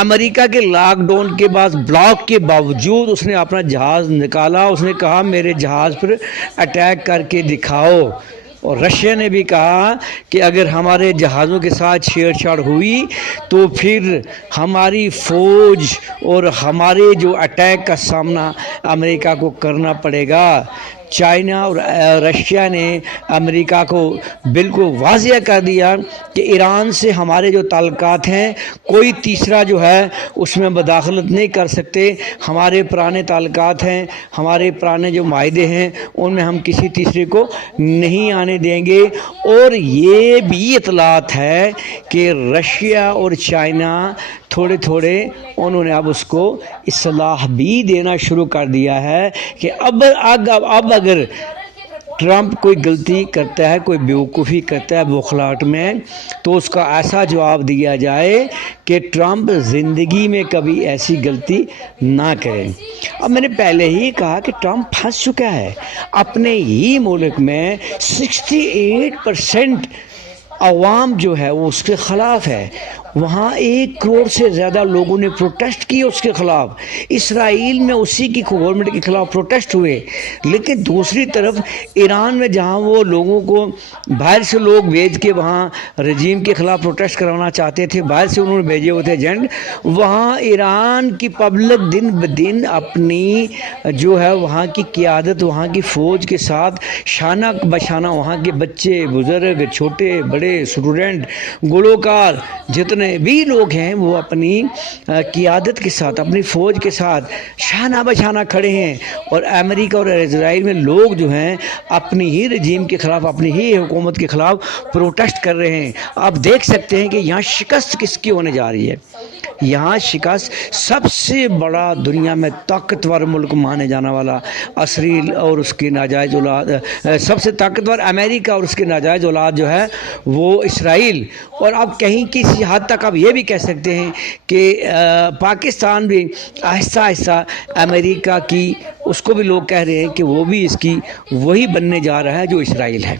امریکہ کے lock down کے بعد بلاک کے باوجود اس نے اپنا جہاز نکالا. اس نے کہا میرے جہاز پر اٹیک کر کے دکھاؤ. اور رشیا نے بھی کہا کہ اگر ہمارے جہازوں کے ساتھ چھیڑ چھاڑ ہوئی تو پھر ہماری فوج اور ہمارے جو اٹیک کا سامنا امریکہ کو کرنا پڑے گا. چائنا اور رشیا نے امریکہ کو بالکل واضح کر دیا کہ ایران سے ہمارے جو تعلقات ہیں کوئی تیسرا جو ہے اس میں مداخلت نہیں کر سکتے. ہمارے پرانے تعلقات ہیں, ہمارے پرانے جو معاہدے ہیں ان میں ہم کسی تیسرے کو نہیں آنے دیں گے. اور یہ بھی اطلاعات ہے کہ رشیا اور چائنا تھوڑے تھوڑے انہوں نے اب اس کو اصلاح بھی دینا شروع کر دیا ہے کہ اب اگر ٹرمپ کوئی غلطی کرتا ہے, کوئی بیوقوفی کرتا ہے بوکھلاہٹ میں, تو اس کا ایسا جواب دیا جائے کہ ٹرمپ زندگی میں کبھی ایسی غلطی نہ کرے. اب میں نے پہلے ہی کہا کہ ٹرمپ پھنس چکا ہے اپنے ہی ملک میں. 68% عوام جو ہے وہ اس کے خلاف ہے. وہاں 1 کروڑ سے زیادہ لوگوں نے پروٹیسٹ کی اس کے خلاف. اسرائیل میں اسی کی گورنمنٹ کے خلاف پروٹیسٹ ہوئے. لیکن دوسری طرف ایران میں جہاں وہ لوگوں کو باہر سے لوگ بھیج کے وہاں رجیم کے خلاف پروٹیسٹ کروانا چاہتے تھے, باہر سے انہوں نے بھیجے ہوئے تھے ایجنٹ, وہاں ایران کی پبلک دن بدن اپنی جو ہے وہاں کی قیادت, وہاں کی فوج کے ساتھ شانہ بشانہ وہاں کے بچے بزرگ چھوٹے بڑے اسٹوڈنٹ گلوکار جتنے بھی لوگ ہیں وہ اپنی قیادت کے ساتھ اپنی فوج کے ساتھ شانہ بشانہ کھڑے ہیں. اور امریکہ اور اسرائیل میں لوگ جو ہیں اپنی ہی رجیم کے خلاف, اپنی ہی حکومت کے خلاف پروٹیسٹ کر رہے ہیں. آپ دیکھ سکتے ہیں کہ یہاں شکست کس کی ہونے جا رہی ہے. یہاں شکست سب سے بڑا دنیا میں طاقتور ملک مانے جانے والا اسرائیل اور اس کی ناجائز اولاد, سب سے طاقتور امریکہ اور اس کے ناجائز اولاد جو ہے وہ اسرائیل. اور اب کہیں کسی حد تک آپ یہ بھی کہہ سکتے ہیں کہ پاکستان بھی آہستہ آہستہ امریکہ کی, اس کو بھی لوگ کہہ رہے ہیں کہ وہ بھی اس کی وہی بننے جا رہا ہے جو اسرائیل ہے.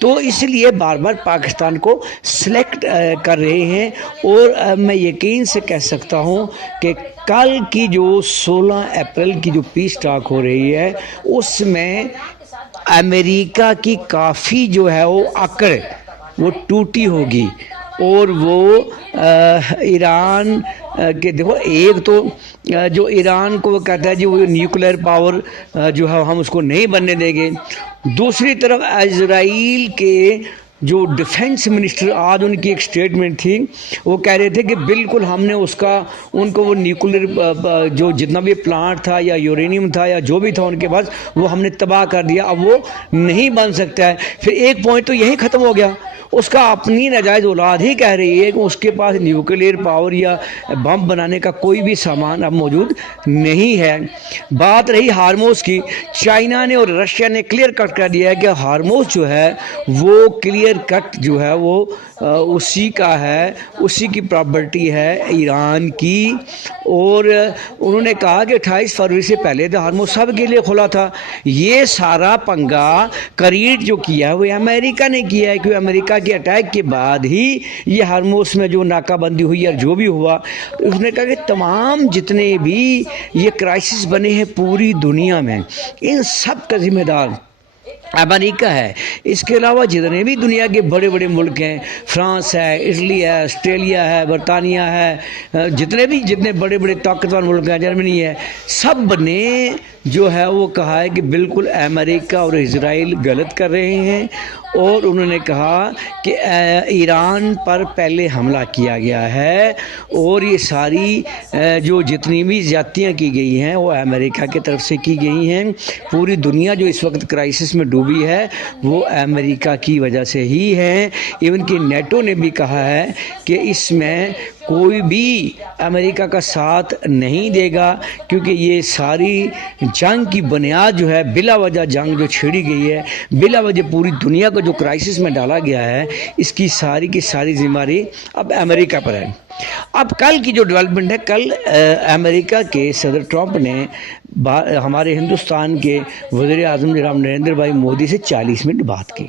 تو اس لیے بار بار پاکستان کو سلیکٹ کر رہے ہیں. اور میں یقین سے کہہ سکتا ہوں کہ کل کی جو 16 اپریل کی جو پیس ٹاک ہو رہی ہے اس میں امریکہ کی کافی جو ہے وہ اکڑ وہ ٹوٹی ہوگی. اور وہ ایران کہ دیکھو, ایک تو جو ایران کو وہ کہتا ہے جی وہ نیوکلیر پاور جو ہے ہم اس کو نہیں بننے دیں گے. دوسری طرف اسرائیل کے جو ڈیفنس منسٹر, آج ان کی ایک سٹیٹمنٹ تھی, وہ کہہ رہے تھے کہ بالکل ہم نے ان کو وہ نیوکلیر جو جتنا بھی پلانٹ تھا یا یورینیم تھا یا جو بھی تھا ان کے پاس وہ ہم نے تباہ کر دیا, اب وہ نہیں بن سکتا ہے. پھر ایک پوائنٹ تو یہی ختم ہو گیا, اس کا اپنی ناجائز اولاد ہی کہہ رہی ہے کہ اس کے پاس نیوکلیر پاور یا بم بنانے کا کوئی بھی سامان اب موجود نہیں ہے. بات رہی ہارموز کی, چائنا نے اور رشیا نے کلیئر کٹ کر دیا ہے کہ ہارموز جو ہے وہ کلیئر کٹ جو ہے وہ اسی کا ہے, اسی کی پراپرٹی ہے ایران کی. اور انہوں نے کہا کہ 28 فروری سے پہلے تو ہارموز سب کے لیے کھلا تھا. یہ سارا پنگا کریٹ جو کیا ہے وہ امریکہ نے کیا ہے, کیونکہ امریکہ کے اٹیک کے بعد ہی یہ ہارموز میں جو ناکہ بندی ہوئی اور جو بھی ہوا, اس نے کہا کہ تمام جتنے بھی یہ کرائسس بنے ہیں پوری دنیا میں ان سب کا ذمہ دار امریکہ ہے. اس کے علاوہ جتنے بھی دنیا کے بڑے بڑے ملک ہیں, فرانس ہے, اٹلی ہے, آسٹریلیا ہے, برطانیہ ہے, جتنے بڑے بڑے طاقتور ملک ہیں, جرمنی ہے, سب نے جو ہے وہ کہا ہے کہ بالکل امریکہ اور اسرائیل غلط کر رہے ہیں. اور انہوں نے کہا کہ ایران پر پہلے حملہ کیا گیا ہے اور یہ ساری جو جتنی بھی زیادتیاں کی گئی ہیں وہ امریکہ کی طرف سے کی گئی ہیں. پوری دنیا جو اس وقت کرائسس میں ڈوبی ہے وہ امریکہ کی وجہ سے ہی ہے. ایون کہ نیٹو نے بھی کہا ہے کہ اس میں کوئی بھی امریکہ کا ساتھ نہیں دے گا, کیونکہ یہ ساری جنگ کی بنیاد جو ہے بلا وجہ جنگ جو چھیڑی گئی ہے, بلا وجہ پوری دنیا کو جو کرائسس میں ڈالا گیا ہے, اس کی ساری ذمہ داری اب امریکہ پر ہے. اب کل کی جو ڈیولپمنٹ ہے, کل امریکہ کے صدر ٹرمپ نے ہمارے ہندوستان کے وزیر اعظم جناب نریندر بھائی مودی سے 40 منٹ بات کی.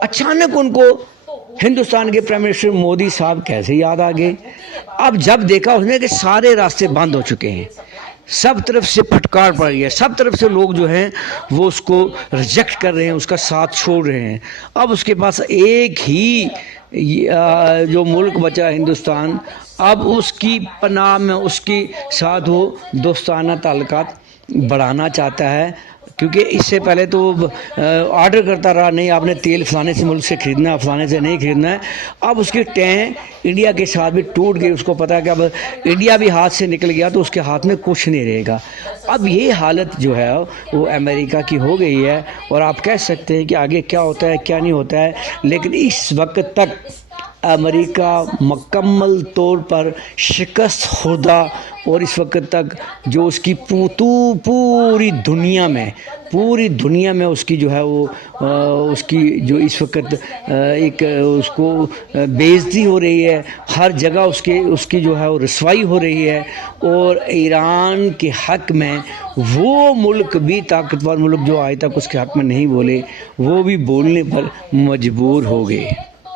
اچانک ان کو ہندوستان کے پرائم منسٹر مودی صاحب کیسے یاد آ گئے؟ اب جب دیکھا اس نے کہ سارے راستے بند ہو چکے ہیں، سب طرف سے پھٹکار پڑ گئی ہے، سب طرف سے لوگ جو ہیں وہ اس کو ریجیکٹ کر رہے ہیں، اس کا ساتھ چھوڑ رہے ہیں، اب اس کے پاس ایک ہی جو ملک بچا ہندوستان، اب اس کی پناہ میں اس کی ساتھ وہ دوستانہ تعلقات بڑھانا چاہتا ہے، کیونکہ اس سے پہلے تو آرڈر کرتا رہا نہیں آپ نے تیل فلانے سے ملک سے خریدنا ہے، فلانے سے نہیں خریدنا ہے، اب اس کی ٹیں انڈیا کے ساتھ بھی ٹوٹ گئی، اس کو پتا ہے کہ اب انڈیا بھی ہاتھ سے نکل گیا تو اس کے ہاتھ میں کچھ نہیں رہے گا۔ اب یہ حالت جو ہے وہ امریکہ کی ہو گئی ہے، اور آپ کہہ سکتے ہیں کہ آگے کیا ہوتا ہے کیا نہیں ہوتا ہے، لیکن اس وقت تک امریکہ مکمل طور پر شکست خوردہ، اور اس وقت تک جو اس کی پوری دنیا میں اس کی جو ہے وہ اس کی جو اس وقت ایک اس کو بےعزتی ہو رہی ہے، ہر جگہ اس کی جو ہے وہ رسوائی ہو رہی ہے، اور ایران کے حق میں وہ ملک بھی طاقتور ملک جو آج تک اس کے حق میں نہیں بولے، وہ بھی بولنے پر مجبور ہو گئے۔